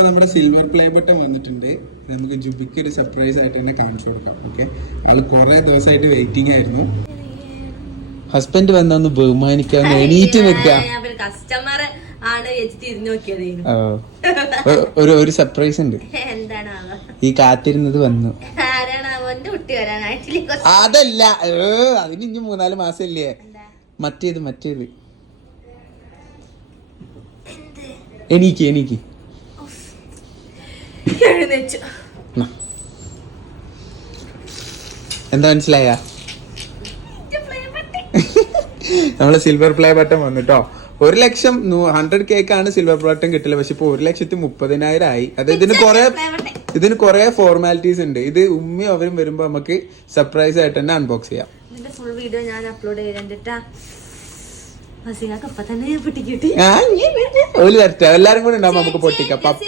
അപ്പൊ നമ്മുടെ silver play button വന്നിട്ടുണ്ട്. നമുക്ക് ജുബിക്ക് ഒരു സർപ്രൈസ് ആയിട്ട് തന്നെ കാണിച്ചു കൊടുക്കാം. ഓക്കെ, ആള് കുറെ ദിവസമായിട്ട് വെയിറ്റിംഗ് ആയിരുന്നു. ഹസ്ബൻഡ് വന്നൊന്ന് ബഹുമാനിക്കാൻ എണീറ്റ് നിൽക്കാം. കസ്റ്റമർ ആണ് തിരിഞ്ഞു നോക്കിയത്. ഒരു സർപ്രൈസ് ഉണ്ട്. എന്താണാവോ ഈ കാത്തിരുന്നത് വന്നു. അതല്ല, അതിന് ഇനി 3-4 മാസം ഇല്ലേ. മറ്റേത് എണീക്ക് എന്താ മനസ്സിലായ? നമ്മള് സിൽവർ പ്ലേ ബട്ടൺ വന്നിട്ടോ. 1,00,000 ആണ് സിൽവർ ബട്ടൺ കിട്ടില്ല. പക്ഷെ ഇപ്പൊ 1,30,000 ആയി. അത് ഇതിന് കുറെ ഫോർമാലിറ്റീസ് ഉണ്ട്. ഇത് ഉമ്മയും അവരും വരുമ്പോ നമുക്ക് സർപ്രൈസ് ആയിട്ട് തന്നെ അൺബോക്സ് ചെയ്യാം. ഇതിന്റെ ഫുൾ വീഡിയോ ഞാൻ അപ്ലോഡ് ചെയ്തിട്ടാ. എല്ലാരും കൂടെ ഉണ്ടാവും നമുക്ക് പൊട്ടിക്കാം.